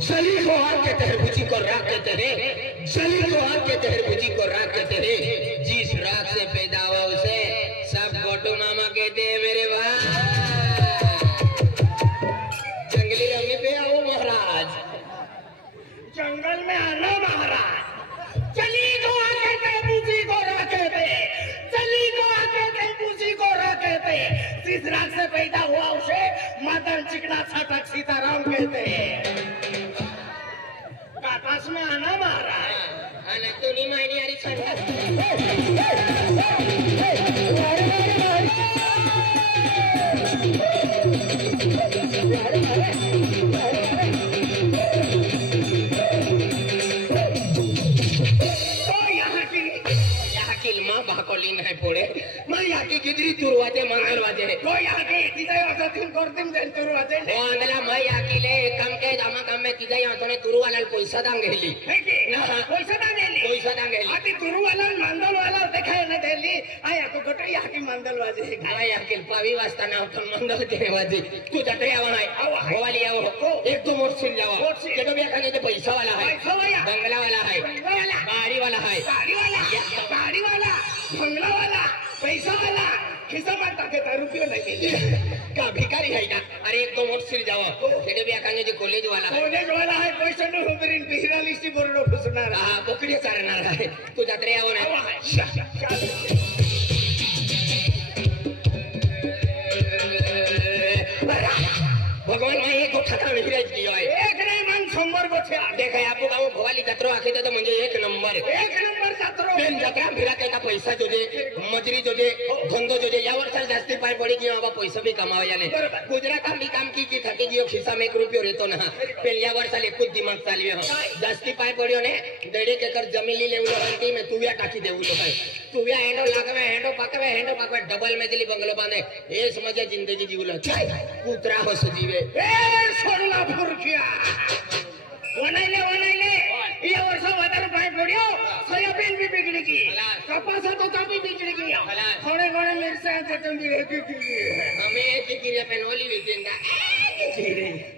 जली को आग के तरबूजी को राख कहते हैं, जली को आग के तरबूजी को राख कहते हैं। जिस राख से पैदा हुआ उसे सब गोटू मामा कहते हैं मेरे भाई। जंगली रमी पे आओ महाराज, जंगल में आना महाराज। चली को आके तरबूजी को राख कहते, चली को आके तरबूजी को राख कहते। जिस राख से पैदा हुआ उसे मदन चिकना छटक सीताराम कहते हैं। काटास में आना महाराज। आना तो नहीं मायनी यारी संगत। भाकोलीन है पोड़े मैं यहाँ की गिदरी तुरवाते मंगलवाते तो यहाँ के तिजाई वाला दिन कर दिन जन तुरवाते ओ अंदला मैं यहाँ की ले कम के जामा कम में तिजाई वाला ने तुरवाला पैसा दांगेली पैसा दांगेली आती तुरवाला मंडल वाला देखा है ना दिल्ली आया तो गटे यहाँ की मंडल वाजे आया यहाँ की पावी वास्ता ना तो मंडल के वाजे तू जटे आवा है होवाली आओ एक दो मोट सिल जाओ के तो बिया खाने के पैसा वाला है बंगला वाला है गाड़ी वाला है गाड़ी वाला बंगला वाला पैसा वाला खिसा में ताके रुपये नहीं का भिखारी है ना। अरे एक दो मोट सिल जाओ के बिया खाने के कॉलेज वाला है पैसा नो होबरिन बिहरा लिस्टी बोरडो फुसणार हां बोकड़ी सारणार है तू जत्रे आओ ना। भगवान मैं एक खाता विराज किया है एक नहीं मन संबर बचे देखा आपको गाँव भवाली जत्रो आखे तो म्हणजे एक नंबर जत्रो पेन जत्रा फिरा का पैसा जो दे मजरी जो दे धंधो जो दे या वर्षाल जास्ती पाय पड़ी की बाबा पैसा भी कमावा ने गुजरात भी काम की थके जियो खिस्सा में 1 रुपयो रहतो ना पहिल्या वर्षाल एक दिमाग चालवे हो जास्ती पाय पड्यो ने 1.5 एकर जमीन लेवलो हंती में तुव्या टाकी देवलो भाई तुव्या हेंडो लागवे हेंडो पकवे डबल में दिली बंगलो बांधे ए समझे जिंदगी जीवलो कुत्रा हो सजीवे ए सोना फुरकिया वनाइले ये वर्ष वाटर पाय पड्यो सोयाबीन भी बिगड़ी की कपास तो भी बिगड़ी की थोड़े मिर्चा चटन भी एक की हमें एक की पेनोली भी देंगे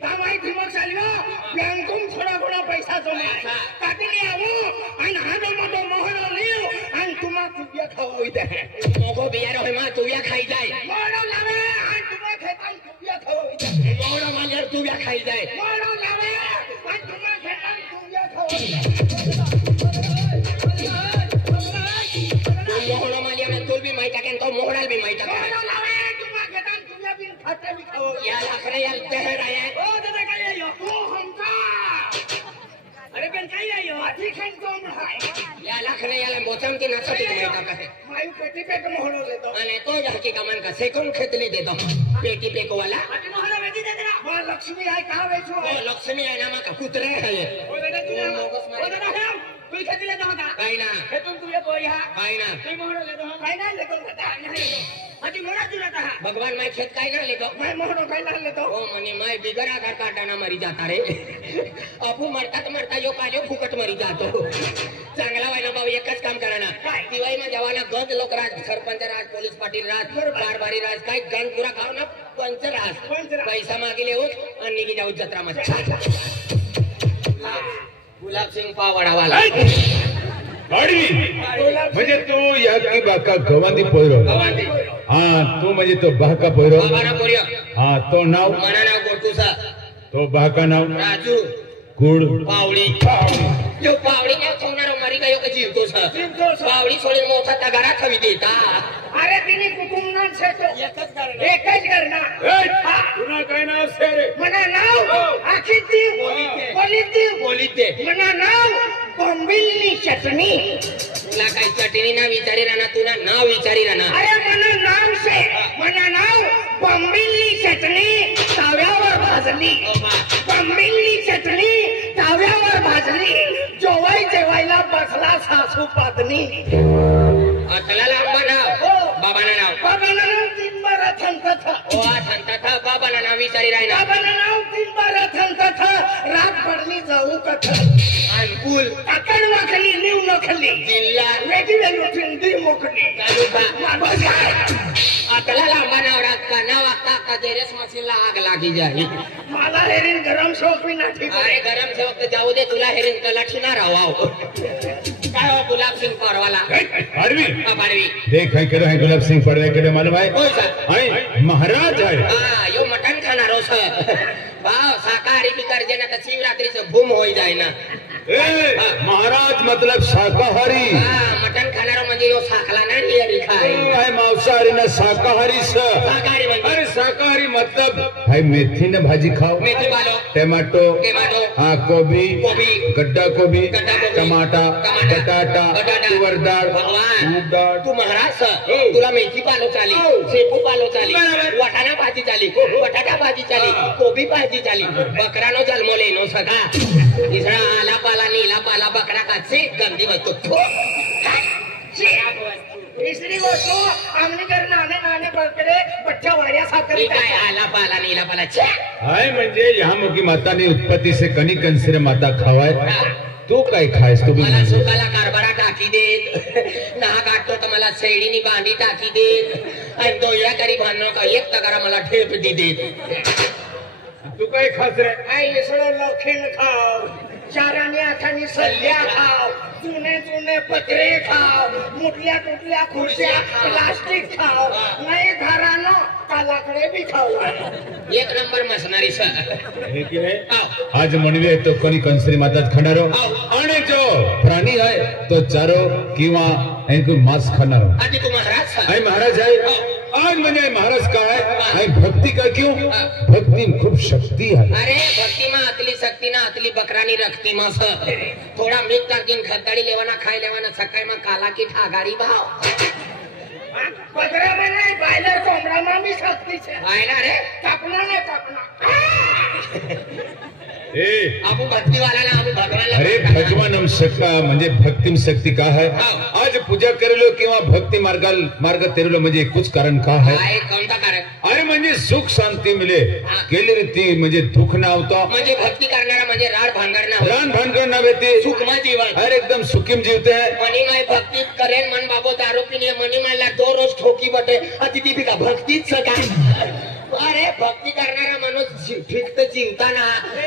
तमाई दिमाग चालियो बैंकुम थोड़ा पैसा जमा काटिले आवो अन हाडो मतो मोहरो लियो अन तुमा तुबिया खाओ इदे मोको बिया रहे मा तुबिया खाई जाए मोरो लावे अन तुमा खेताई तुबिया खाओ इदे मोरो माले तुबिया खाई जाए मोरो लावे अन तुमा खेताई तुबिया खाओ मोहरा मालिया में तुल भी माइटा के तो मोहरा भी माइटा के मोरो लावे तुमा खेताई तुबिया भी खाते भी खाओ यार आखरे यार जहर आया ओ दादा काय यो ओ हमका अरे बेन काय आयो आधी खेन कम हाय यार आखरे यार मोचम की नसती माइटा के मायू पेटी पे मोहरो ले दो अने तो जा के कमन का सेकंड खेतली दे दो पेटी पे को वाला अभी मोहरो बेटी दे देना मां लक्ष्मी आय कहां बेचो ओ लक्ष्मी आय नामा का कुतरे है ये ओ दादा तू ओ दादा है कोई खेतले दो का काई ना हे तुम तुझे बोया काई ना तू मोहरो ले दो काई ना ले दो नहीं अजी मोरा जुला था भगवान मैं खेत काई ना ले दो मैं मोहरो काई ना ले दो ओ मनी मैं बिगर आधार काटाना मरी जाता रे अपू मरता यो कालो फुकट मरी जातो चांगला वाला बाबा एकच काम कराना दिवाळी में जवाना गद लोक राज सरपंच राज पोलीस पाटील राज कारभारी राज काय गण पुरा खाव ना पंच राज पैसा मागिले हो आणि निघी जाऊ जत्रा मध्ये गुलाब सिंग पावडावाला म्हणजे तू या की बाका गवांदी पोयरो हाँ तू म्हणजे तो बाका पोयरो हाँ तो नाव मना नाव गोटूसा तो बाका नाव राजू गुड़ पावड़ी जो पावड़ी ने सोनारो मरी गयो के जीवतो छ पावड़ी सोडे मोठा तगारा खवी देता अरे तिनी कुटुंब से तो एकच करना तुला काय नाव से रे मना नाव आखी ती बोली दे मना नाव बॉम्बिलनी चटनी तुला काय चटणी ना विचारी राना तुला नाव विचारी राना अरे मना नाम से मना नाव बॉम्बिलनी चटनी ताव्यावर भाजली बॉम्बिलनी चटनी ताव्यावर भाजली जेवायला बसला सासू पादनी अतला लांबा नाव बाबाना नाव तीन बारा थंता था ओ आ थंता था बाबाना नाव विचारी राहिना बाबाना नाव तीन बारा थंता था रात पडली जाऊ कथ अनुकूल अकड वाखली नीव नखली जिल्हा वेटी वेलो फिंदी मोकली तालुका अतला लांबा नाव रात काना वागता का तेरेस मशीनला आग लागी जाईल. मला हेरीन गरम शौक बी नाही. अरे गरम से वक्त जाऊ दे तुला हेरीन कलक्षी ना राहाव. काय हो गुलाब सिंग परवाला पाडवी पाडवी देख है केलो है गुलाब सिंह पडवे केलो मालूम है. होय सर. है महाराज है. हा यो मटण खाणार हो सर. भाव शाकाहारी बी करजे ना तर शिवरात्रीचं भूम होई जाय ना. महाराज मतलब शाकाहारी. हा मटण खाणार म्हणजे यो साखला ना नियरी खाय. है मांसाहारी ना शाकाहारी स. शाकाहारी म्हणजे अरे शाकाहारी मतलब है मेथी ने भाजी खाओ. मेथी पालो टमाटो टमाटो हाँ गोभी गोभी गड्ढा गोभी गड्ढा गोभी, टमाटा टमाटा, बटाटा बटाटा, तुवर डाळ भगवान मूग डाळ. तू महाराज सर तुला मेथी पालो चाली शेपू पालो चाली वाटाणा भाजी चाली बटाटा भाजी चाली कोबी भाजी चाली बकरानो जन्मले नो सका इसरा आला पाला नीला पाला बकरा काचे गंदी वस्तू. तिसरी गोष्ट आमने घर नाणे नाणे बकरे बच्चा वाड्या साखर काय आला पाला नीला पाला छे. है म्हणजे यहाँ मुकी माता ने उत्पत्ति से कनी कंसरे माता खावाय. तू काय खायस तू बी मला सुकाला कारभारा टाकी देत नाहा काढतो तर मला सैडीनी बांधी टाकी देत आणि दोया करी भांडण का एक तगारा मला ठेप दी देत. तू काय खास रे. आई इसळं लौखीन खाव चाराने आठाने सल्ल्या खाव जुने जुने पत्रे खाव मुटल्या तुटल्या खुर्च्या प्लास्टिक खाव नाही घरानं कालाकडे बी खाव. एक नंबर मसनारी सर. हे की है आज मनवी है तो कनी कंसरी माता खाणारो आणि जो प्राणी है तो चारो किंवा इनको मांस खाणारो. आधी तू महाराज सर. है महाराज है. आज म्हणजे महाराज काय है भक्ती का क्यों भक्ती में खूप शक्ती है. अरे भक्ती में आतली शक्ती ना आतली बकरानी रखती मस थोडा मीठ टाकीन खताडी लेवाना खाय लेवाना सकाळी मग काला की ठागारी भाव. बकरा नाही बायलर कोंबडा मी सक्तीचे पाहिला रे कापना नाही कापना. ए आपू भक्तीवाला ना आपू भगवान. अरे भगवान शक्का म्हणजे भक्तिम शक्ती का है. आज पूजा करेलो किंवा भक्ती मार्ग तेरलो म्हणजे कुछ कारण का है. कोणता कारण. अरे म्हणजे सुख शांती मिले केली रीती म्हणजे दुःख ना होता म्हणजे भक्ती करणारा म्हणजे राड भांगर ना रान भानगड ना वेते सुखमय जीवन. अरे एकदम सुखीम जीवते है. मनी माय भक्ती करेन मन बाबो दारू पिणे मनी मायला 2 रोज ठोकी बटे अतिथी भी का भक्तीच काय. अरे भक्ती करणारा माणूस ठीक तर जीवताना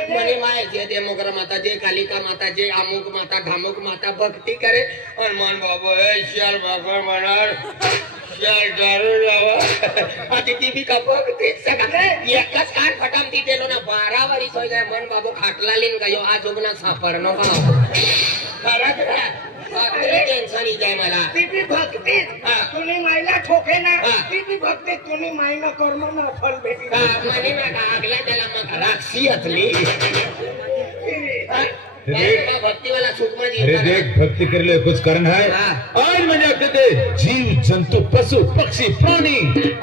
मनी माय जे देमोगर माता जे कालिका माता जे अमुक माता धामुक माता भक्ती करे आणि मन बाबो शियाल बाबा म्हणार शियाल दारू लावा अतिथी भी का भक्तीच सगळं एकच कान फटामती देलो ना 12 वर्ष होय जाय मन बाबो खाटला लिन का यो आज उगना सापडनो का टेन्शन जाय मला. ती बी भक्तीत तुम्ही मायला ठोके ना ती बी भक्तीत तुम्ही मायनं कर्म ना फल भेटी. म्हणे ना का आगला त्याला मग राक्षी असली भक्तीवाला सुखमा अरे देख भक्ती करेले कुछ कारण है. आज म्हणजे कहते जीव जंतू पशु पक्षी प्राणी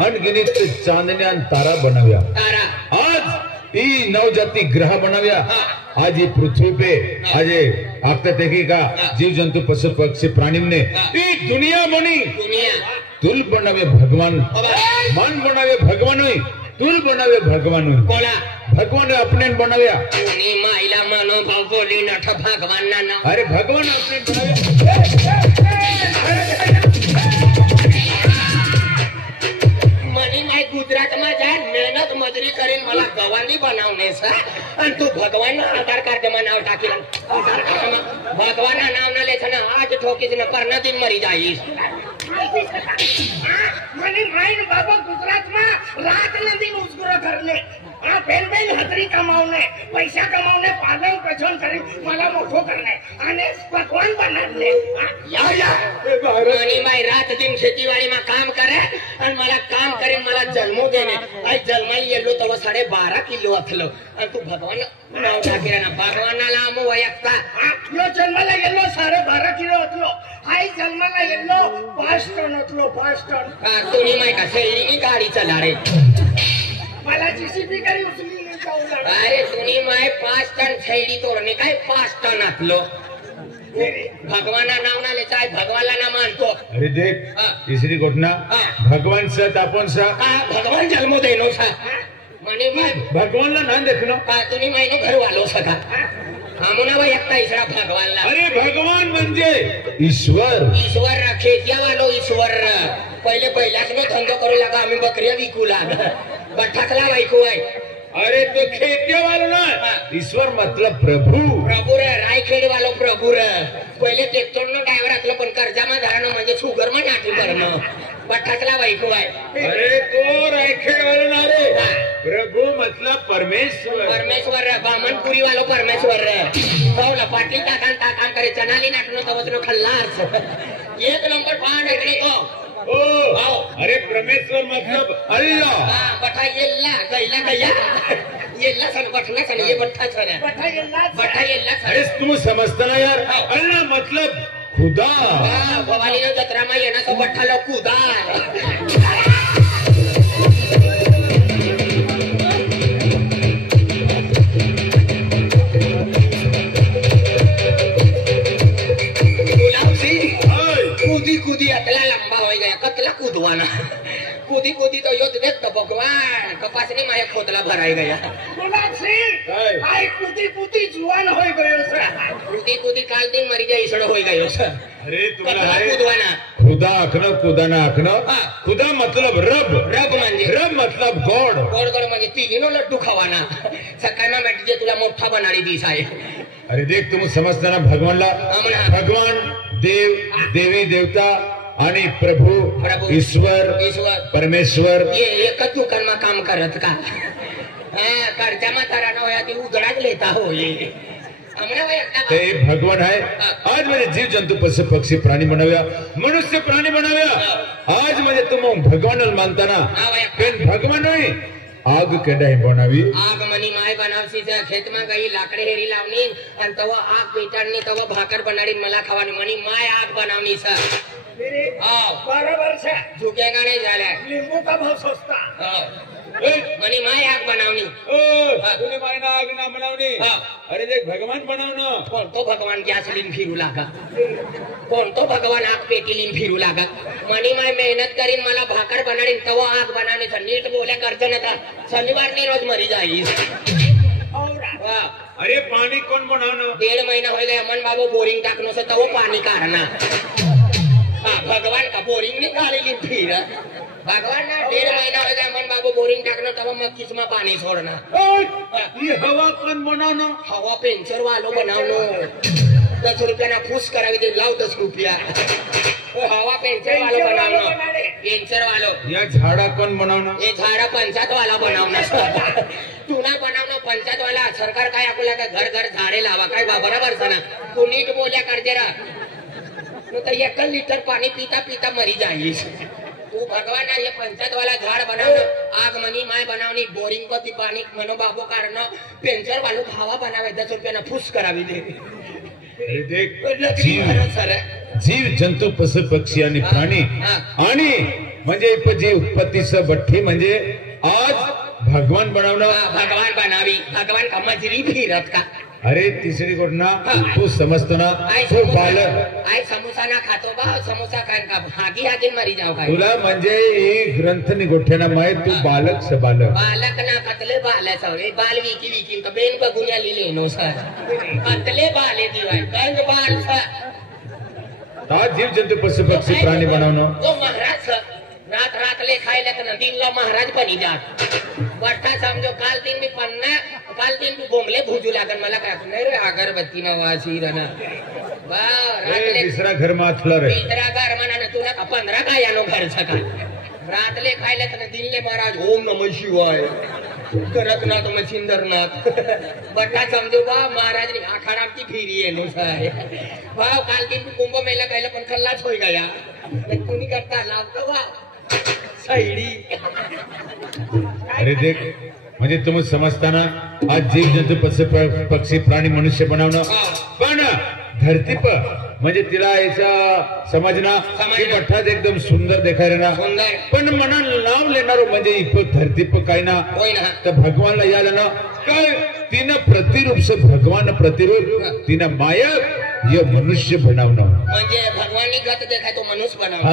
अनगिनित चांदण्या तारा बनव्या. तारा आज ई नवजाती ग्रह बनव्या. आज ये पृथ्वी पे आज आपका देखिएगा जीव जंतु पशु पक्षी प्राणी ने ई दुनिया बनी. दुनिया तुल बनावे भगवान मन बनावे भगवान तुल बनावे भगवान बोला भगवान अपने बनाव्या. कोणी माईला मानो भाऊ बोली नठ भगवान ना. अरे भगवान अपने बनाव्या. मनी माय गुजरात मा जाय मेहनत मजुरी करीन मला गवानी बनावणे सर आणि तू भगवान आधार कार्ड मा नाव टाकील भगवान नाव न लेछ ना आज ठोकीस न पर दिन मरी जाईस. म्हणे माईन बाबा गुजरात में रात नदी उजगुरा करणे बेन बेन हजरी कमावणे पैसा कमावणे पालन पोषण करी मला मोठो करणे आणि भगवान बनवणे. मनी माय रात दिन शेतीवाडी मा काम करे आणि मला काम करीन मला जन्मो देणे. आज जन्माला येलो तो 12.5 किलो असलो आणि तू भगवान नाव टाकील ना भगवानाला आमो वयक्ता. यो जन्माला गेलो 12.5 किलो असलो आई जन्माला गेलो 5 टन असलो 5 टन. तुम्ही माय का सैनिकी गाडी चला रे मला जीसीबी करी उचली नाही जाऊ लागला. अरे तुम्ही माय 5 टन छैडी तोडणे काय 5 टन असलो भगवाना नाव ना लेचा भगवानला ना मानतो. अरे देख तिसरी घटना भगवान सत आपण सा भगवान जन्म देनो सा म्हणे माय भगवानला ना देखनो तुम्ही मायनो घर वालो सका आमुना बाई एकटा इसरा भगवानला. अरे भगवान म्हणजे ईश्वर ईश्वर रखे क्या वालो ईश्वर पहिल्याच नो धंदो करू लागा आम्ही बकऱ्या विकू लाग बठाकला बायको आहे अरे तो खेते वालो ना ईश्वर मतलब प्रभु प्रभू रे रायखेड वालो प्रभू रे पहिले ट्रॅक्टर नो ड्रायव्हर असलो पण कर्जामा धरणं म्हणजे शुगर मध्ये नाटू करणं बठाकला बायको आहे अरे तो रायखेड वालो ना रे प्रभु मतलब परमेश्वर परमेश्वर बामनपुरी वालो परमेश्वर रे पावला पाटील ताकान करे चनाली नाटनो तवचनो खल्लास एक नंबर पांड इकडे को ओ अरे परमेश्वर मतलब अल्लाह बठा येल्ला येल्ला सन बठना सन ये बठा सन बठा येल्ला अरे तुम समझता ना यार अल्लाह मतलब खुदा भवानी जत्रा में येना तो बठा लो खुदा कूदी अतला लंबा हो गया कतला कूदवाना कूदी तो यो देख तो भगवान कपासनी माया खोतला भराई गया काय कूदी जुवान हो गयो कूदी काल दिन मरी जाई सड हो गयो अरे तुम्हाला कूदवाना खुदा आखणं खुदाना आखणं खुदा मतलब रब म्हणजे रब मतलब गॉड गॉड म्हणजे तिघीनो लड्डू खावाना सकाळना भेटजे तुला मोठा बनाडी दिस आहे अरे देख तुम समझता ना भगवान देव देवी देवता आणि प्रभु ईश्वर परमेश्वर ये एकच दुकानमा काम करत का कर्जा म्हातारा होया ती उजडाच लेता हो ये ते भगवान आहे आज म्हणजे जीव जंतू पशु पक्षी प्राणी बनवूया मनुष्य प्राणी बनवूया आज म्हणजे तुम भगवान मानताना पण भगवान नाही आग केडाई बनावी आग मनी माय बनावसी खेत में गई लाकड़े हेरी लावनी आणि तवा आग पेटाडनी तवा भाकर बनाडी मला खावानी मनी माय आग बनावनी सर बरोबर से झुकेगा नहीं झाला लिंबू का भाव सस्ता मनी माय आग बनावनी तुने मायना आग ना बनावनी अरे देख भगवान बनावणं कोण तो भगवान गॅस लिन फिरू लागा कोण तो भगवान आग पेटी लिन फिरू लागा मनी माय मेहनत करीन मला भाकर बनाडीन तवा आग बनावनी नीट बोल्या करत नका शनिवार ने रोज मरी जाई अरे पानी कौन बनावणं 1.5 महीना हो गया मन बाबू बोरिंग टाकनो से तव पानी काढना भगवान का बोरिंग निकालेली फिर भगवान ना 1.5 महीना हो गया मन बाबू बोरिंग टाकनो तव मक्कीस में पानी छोड़ना ये हवा कौन बनावणं हवा पेंचर वालो बनावनो 10 रुपया फूस करावी दे लाव 10 रुपया हवा पेंचर वालो बनावनो पेंचर वालो या झाडा कौन बनावणं ये झाडा पंचायत वाला बनावना तू ना बनावनो पंचायत वाला सरकार काय आपल्याला काय घर झाडे लावा काय बरोबर सना तू नीट बोल्या कर जरा तो 1 लीटर पानी पीता मरी जाई तू भगवान ये पंचायत वाला झाड़ बनावणं आग मनी माय बनावनी बोरिंग को ती पाणी मनो बाबो काढणं पेंचर वालो हवा बनावे 10 रुपया फूस करावी दे जीव जंतू पशु पक्षी आणि प्राणी आणि म्हणजे जी उत्पत्तीचं बठ्ठी म्हणजे आज भगवान बनवणं भगवान बनावी भगवान का मजरी फिरत का अरे तिसरी घटना तू समजतो ना तू बालक आय समोसा ना खातो बा समोसा काय का हागी मरी जाव काय तुला म्हणजे ग्रंथनी गोठ्याना माहित तू बालक से बालक ना कतले बाले सवरे बाल विकी का बेन बघून लिहिले नो सर कतले बाले दिवाय गंग बाल सर जीव जंतू पशु पक्षी प्राणी बनवणं तो महाराज रात ले खायला तर दिनला महाराज बनी जात बट्टा समझो काल दिन भी बोंगले भूजू लागन मला काय नाही रे अगरबत्ती न वासी रना तीसरा घर में अथला रे तीसरा घर मना तू ना 15 का यानो घर सका रात ले खायला तर दिनले महाराज ओम नमः शिवाय करत ना तो मच्छिंदरनाथ बट्टा समझो बा महाराज ने आखाडाची फिरी है नो साय वाव काल दिन कुंभ मेला खायला पण खल्लाच होई गया कुणी करता लावतो बा सैडी अरे देख म्हणजे तुम्ही समजताना आज जीव जंतू पशु पक्षी प्राणी मनुष्य बनवणं पण धरती पर म्हणजे तिला याचा समजना की पठ्ठात एकदम सुंदर देखायला ना पण मना नाव लेणार म्हणजे धरती पर काही ना तर भगवानला याला ना काय तिनं प्रतिरूप से भगवान प्रतिरूप तिनं मायक ये मनुष्य बनवणं म्हणजे भगवानी गत देखाय तो मनुष्य बनवणं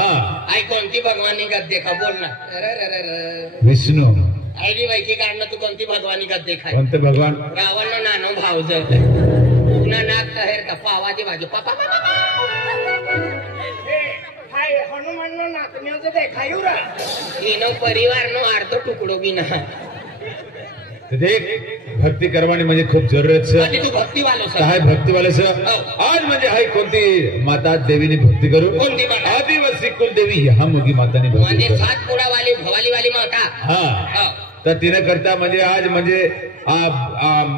आई कोणती भगवानी गत देखा बोल ना विष्णू आईली वैकी काढणं तू कोणती भगवानी गत देखाय कोणते भगवान रावण नानो भावज पुन्हा नाक तहेर का पावाची भाजी पापा काय हनुमान नो नाचण्याचं देखाયું रा એનો પરિવારનો અડધો ટુકડો બી ના तर देख भक्ती करवानी म्हणजे खूप जरूरत છે અને તું ભક્તિવાલો છે काय भक्तीवाले છે आज म्हणजे हाय कोणती माता देवीनी भक्ती करू कोणती माता? आदिवासी कुलदेवी ह्या मुगी मातानी भक्ती म्हणजे करू. सातपुडावाली भवालीवाली माता हा हो. तर तिने करता म्हणजे आज म्हणजे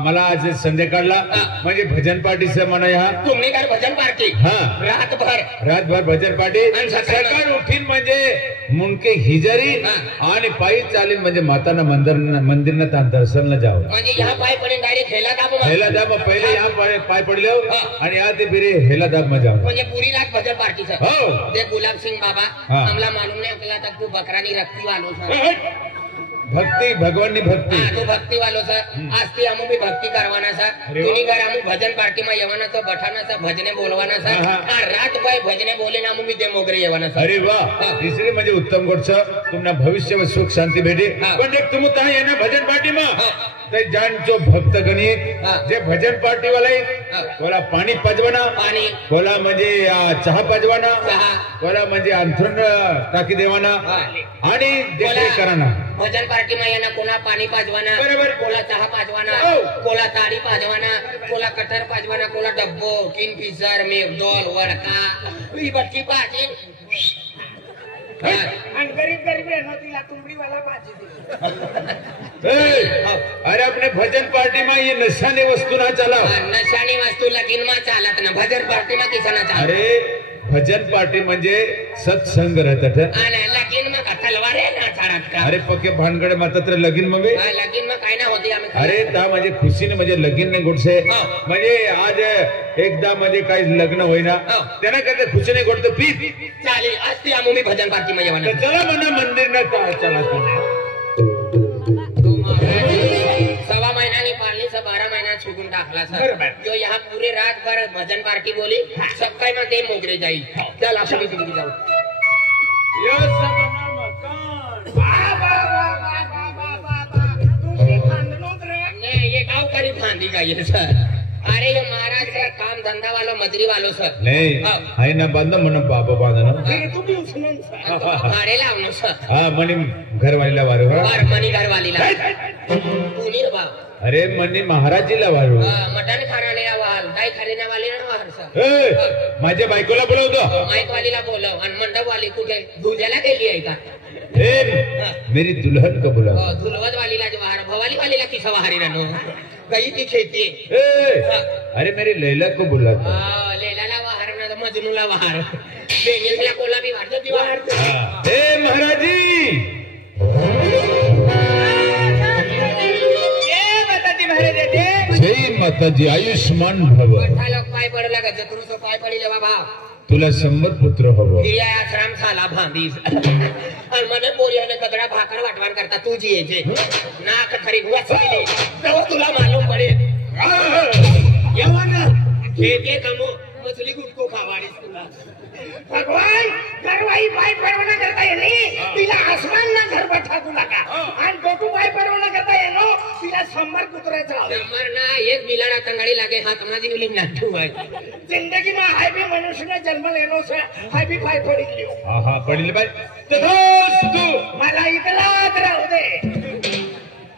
मला आज संध्याकाळला म्हणजे भजन पार्टीचं म्हणा ह्या तुमनीकर भजन पार्टी हा रातभर भजन पार्टी आणि सकाळी- सकाळ उठीन म्हणजे मुंडके हिजारी हा. आणि पायी चालीन म्हणजे माताना मंदिरना त्या दर्शनला जावं म्हणजे ह्या पाय पडून डायरेक्ट हेला दाब हेला दाब पहिले या पाय पडले हा. आणि या ते फिरे हेला दाब मा जावं म्हणजे पूरी रात भजन पार्टी सर हो ते गुलाब सिंह बाबा हा. हमला मालूम नहीं आपल्याला तक तू बकरानी रखती वालो सर भक्ती भगवाननी भक्ती હા તો ભક્તિ વાલો છે આજથી અમુ બી ભક્તિ કરવાના છે અરે એની ઘર અમુ ભજન પાર્ટીમાં જવાના છે બઠાના છે ભજને બોલવાના છે હા, હા. આ રાત ભાઈ ભજને બોલીને અમુ બી તે મોગરી જવાના છે अरे वा हा. तिसरी म्हणजे उत्तम गोष्ट तुम्हाला भविष्य सुख शांती भेटे हा. पण एक तुम्ही काय येणार भजन पार्टी मा हा. ते जानचो भक्त गणित हा. जे भजन पार्टी वाले हा. बोला पाणी पाजवाना पाणी बोला म्हणजे चहा पाजवाना चहा. बोला म्हणजे अंथरुण टाकी देवाना हा. आणि देखरेख कराना ભજન પાર્ટીમાં એના કોલા પાણી પાજવાના બરાબર. કોલા ચા પાજવાના હઉ. કોલા તાળી પાજવાના કોલા કટર પાજવાના કોલા ડબ્બો કિંગફિશર મેઘડોલ વડકા ઈ બટકી પાજી आणि गरीब गरीब बहनो तिला तुंबडी वाला पाहिजे अरे अपने भजन पार्टी में ये नशानी वस्तु ना चलाओ नशानी वस्तू लगीनमा चालत ना भजन पार्टीમાં કિસાના ચાલે अरे भजन पार्टी म्हणजे सत्संग राहतात અને लगीનમાં का तलवारे ना चालत का अरे पक्के भानगडे मात्र तर लगीन मध्ये लगीનમાં काय ना होती आम्ही अरे त्या म्हणजे खुशीने म्हणजे लगीन नाही गोडसे हा. म्हणजे आज एकदा म्हणजे काही लग्न होईना हा. त्यांना करते खुशीने गोडतो पीत चालेल આજથી આમ मी भजन पार्टीમાં तर જવાના चला म्हणा मंदिर ना चला तुम्ही सवा महिन्यानी पाळली 12 महिन्यात सुगून टाकला सर बरोबर. जो यहाँ पूरे रात भर भजन पार्टी बोली सबकाई में ते मोगरे जाईल चल आपण जिंदगी जाऊ तुमची खानदानोत रे नहीं ये गावकरी फांदी जाइए सर अरे ये महाराज सर काम धंधा वालो मजरी वालो सर नाही हा. आहे ना बांधा म्हणून बाबा बांधा फिर तू भी उचलून भाडे लावणं सर हा म्हणे घरवालीला वारू हा. वर मनी घरवालीला पुनीर भाव अरे म्हणे महाराजीला वारू मटन खाणारे वाल दाई खाण्यावाली वाली ना वार सर ए, माझ्या बायकोला बोलवतो माईक वालीला बोलव आणि मंडप वाली कुठे दुजाला गेली आहे का ए मेरी दुल्हन को बुलाओ धुलवत वालीला जवाहर भवाली वालीला किसा वाहरी रानो गई ती खेती ए, अरे मेरी लैला को बुलाओ लेलाला वाहर ना मजनूला वाहर बेंगेसला कोला भी वाढतो ती वाहर ए महाराजी जय माताजी आयुष्मान भव लोक पाय पडला का जत्रूस पाय पडी लेवा भाव तुला संमत पुत्र हवं हिया आश्रम साला भांदीस आणि મને બોલ્યાને કદડા ભાકર વાટવાન કરતા તું જીએ છે નાક ખરી વસલી તો तुला मालूम પડે यवन खेते कमो मछली गुटको खावाडीस तुला भगवान घरवाई पाय परवाना करता येणे तिला आसमान ना घर बैठा तुला का आणि गोटू पाय परवाना करता येनो तिला संभार कुत्र्याचा नंबर ना एक बिलाडा तंगाडी लागे हाथ माझी उली नाटू आहे जिंदगी में हाय भी मनुष्य ने जन्म लेनो से हाय भी पाय पडी लियो हा हा पडील बाय तू मला इतलाच राहू दे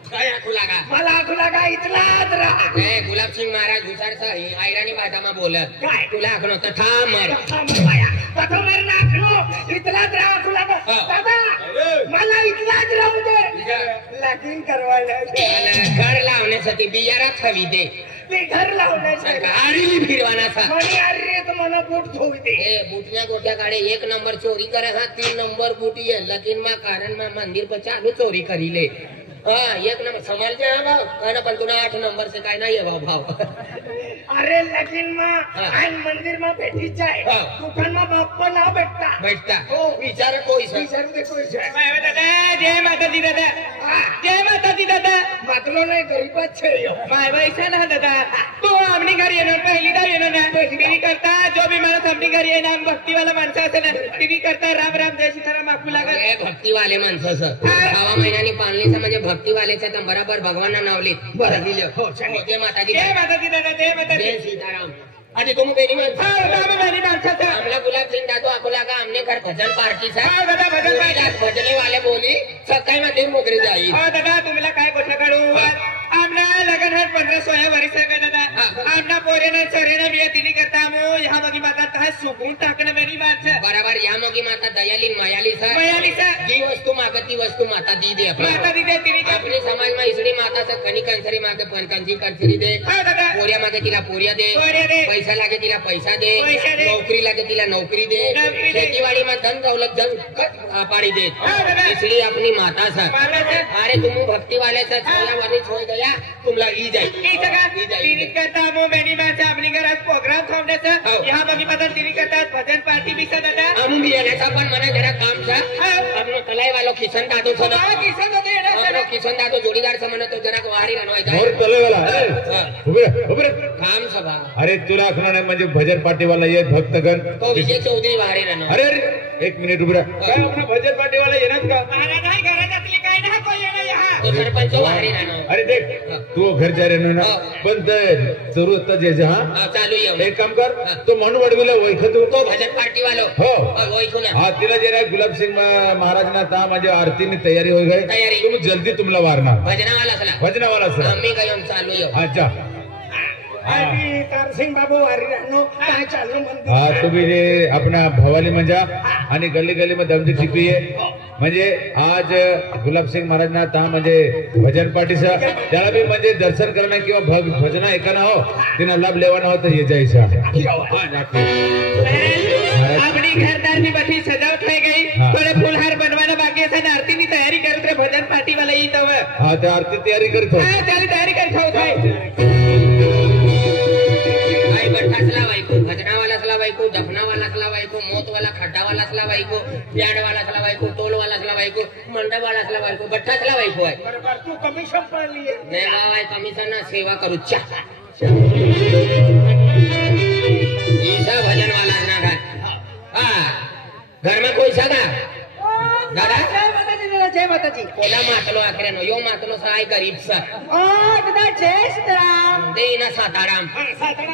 काय आखू लागा मला आखू लागा इतलाच राहा ए गुलाब सिंह महाराज हुसारचा आयराणी भाषामा बोल काय? तुला आखणं तर थांबर तथा मेरे नाखनो इतलाच राहा तुला हा. दादा मला इतलाच राहू दे लगीन करवायला घर लावण्यासाठी बियाराच हवी ते ते घर लावण्यासाठी गाडी फिरवाना था म्हणे अरे तर मला बूट धुवी दे ए बूटना गोट्याकडे 1 नंबर चोरी करे हा 3 नंबर बूटी है लेकिन मा कारण मा मंदिर पर चालू चोरी करी ले हाँ 1 नंबर संभाल जा भाव कहना पण तुला 8 नंबर से काय नाही भाव भाव अरे लगीन में हा. आणि मंदिर में भेटी जाए हा. दुकान में बाप ना भेटता बैठता हो. विचार कोई सर विचारू दे कोई जाए दादा जय माता दी दादा हा. जय माता दी दादा मतलो नाही गरीबच छे यो माय वैसा ना दादा तू आमनी घरी येणार पहिली दाव येणार ना टीव्ही करता जो भी माणूस आमनी घरी येणार भक्तीवाला माणसं असे ना टीव्ही करता राम राम जय सीताराम आपू लागत ए भक्तीवाले माणसं सर 6 महिन्यानी पाळणीचं म्हणजे भक्तीवाल्याच्या तर बरोबर भगवान नावलीत बरं दिलं हो जय माताजी जय माता दी दादा जय माता दी जय सीताराम आधी तुम्ही बेरी माणसं हा दादा आम्ही मेनी माणसाचं आमला गुलाब सिंग दादो अकोला का आमने घर भजन पार्टीचा हा दादा भजन पाहिजे भजने वाले बोली सकाळी मध्ये मोकळी जाईल हो दादा तुम्हाला काय गोष्ट काढू आमना लग्न हट 15-16 वर्ष आहे दादा आमना पोरेनं सरेनं बिया तिने करता मो ह्या बघी माता काय सुकून टाकणं मेनी माणसं बराबर या मगी माता दयाली मायाली सर मयालीचा जी वस्तू मागत ती वस्तू माता दी दे माता आपल्या दिदे तिने अपने समाज में इसलिए माता से कनी कंसरी मागे कंची कंसरी दे हा दादा पोरिया मागे तिला पोरिया दे पोरिया दे. पैसा लागे तिला पैसा दे पैसा दे. नौकरी लागे तिला नौकरी दे नौकरी दे. खेतीवाड़ी में धन दौलत धन पाड़ी दे हा दादा. इसलिए अपनी माता सर माताचं अरे तुम भक्ति वाले सर छोला वाली छोड़ गया तुमला ई जाए तिने का तिने करता मो मेनी माणसं आपली घरात प्रोग्राम थांबण्याचं हो. ह्या बघी माता तिने करतात भजन पार्टी बी दादा हम भी येण्याचा पण मला जरा काम सर अपनो तलाई वालो किशन दादो सर हा किसन होते ना अपनो किशन दादो जोडीदार से म्हणतो जरा वारी मोर राहवायचा तलेवाला उभे रे काम सभा अरे तुला आखणार नाही म्हणजे भजन पार्टीवाला येत भक्तगण तो विजय चौधरी वारी राहणार अरे अरे एक मिनिट उभे राहा. काय आपला भजन पार्टीवाला येणार का महाराज नाही घरातली काही ना कोण येणं ह्या तो सरपंच वारी राहणार अरे देख तू घर जा रे ना पण जरूरत जे हा चालू येऊ एक काम कर तो म्हणून वडविला ओळख तू तो भजन पार्टी वालो हो ओळखू ना हा तिला जरा गुलाब सिंग महाराज ना ता म्हणजे आरतीनी तयारी होई गई तयारी. तुम्ही जल्दी तुम्हाला वारणार भजनावाला असला भजनावाला सर आम्ही काय चालू येऊ अच्छा आणि तारसिंग बाबू वारी राहणो काय चालू म्हणतो हा तुम्ही जे अपना भवाली मंजा आणि गली गली में दमदी छिपी आहे म्हणजे आज गुलाब सिंग महाराज ना ता म्हणजे भजन पार्टीचा त्याला बी म्हणजे दर्शन करणं किंवा भजना ऐकणं हो तिनं लाभ लेवाना हो तर ये जायचा आपली घरदारनी बठी सजावट होई गई हा. थोडे फुलहार बनवाना बाकी असं आरतीनी तयारी करत रे भजन पार्टी वाला येत हा त्या आरती तयारी करतो त्याला तयारी करत होत काय बठ्ठा असला बायको भजनावाला असला बायको दफनावाला असला बायको मोतवाला खड्डावाला असला बायको प्याडवाला असला बायको टोलवाला असला बायको मंडपवाला असला बायको बठ्ठा असला बायको आहे बरोबर तू कमिशन पडली नाही गाव आहे कमिशन सेवा करू चा ईसा भजन वाला ना काय हा घर में कोई सगा दादा जय माताजी दादा जय माताजी कोला मातलो आखऱ्यानो यो मातलो सहाय गरीब सर ओ दादा जय सीताराम देईना साताराम साधारण